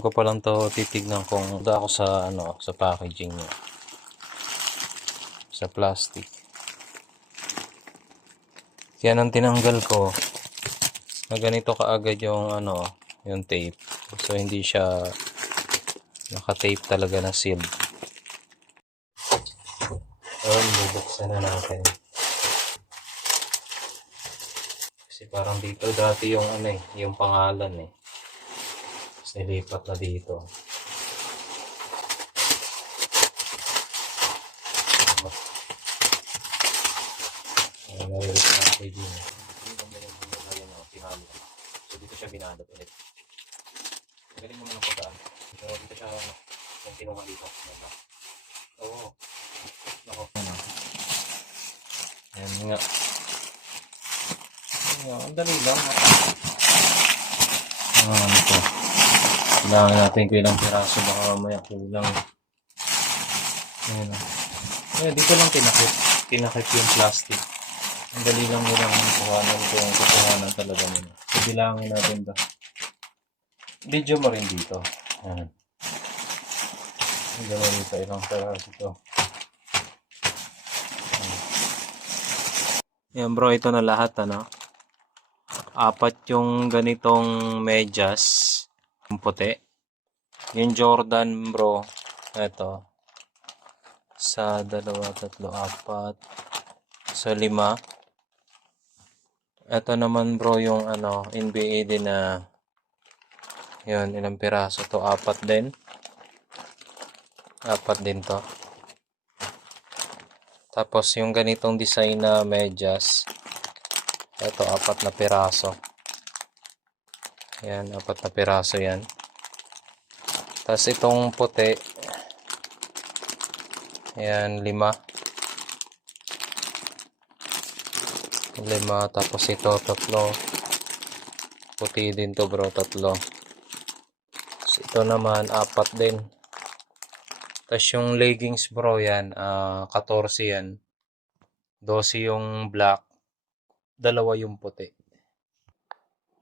ko pa lang to titignan kung ako sa sa packaging niya. Sa plastic. Kaya nang tinanggal ko, na ganito kaagad yung yung tape. So hindi siya naka-tape talaga na seal. Ayun, bubuksan na natin. Kasi parang dito dati yung yung pangalan Tapos nilipat na dito. Nalilit na ako din. So dito siya binalot ulit. Galing naman ang pagkaan. Pero dito siya yung tinungan dito. Oo. Ako. Ayan nga. Ang dali lang. Ito. Kailangan natin ko ilang piraso. Baka mamaya kulang. Ayan. Ayan, dito lang tinakip yung plastic. Ang dali lang nilang kuhanan kung kukuhanan talaga nila. So, bilangin natin ba? Video mo rin dito. Ayan. Ang gano'n dito. Ilang piraso ito. Yan bro, ito na lahat apat yung ganitong medyas, yung puti. Yung Jordan bro, ito. Sa 2, 3, 4, sa 5. Ito naman bro yung NBA din na yun, ilang piraso to? 4 din. 4 din to. Tapos yung ganitong design na medyas, ito 4 na piraso. Yan, 4 na piraso yan. Tapos itong puti, yan 5. 5, tapos ito 3. Puti din to bro, 3. Tapos ito naman 4 din. Tapos yung leggings bro yan, 14 yan. 12 yung black, 2 yung puti.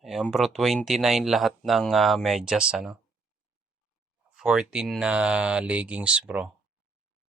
Ayan bro, 29 lahat ng medyas 14 na leggings bro.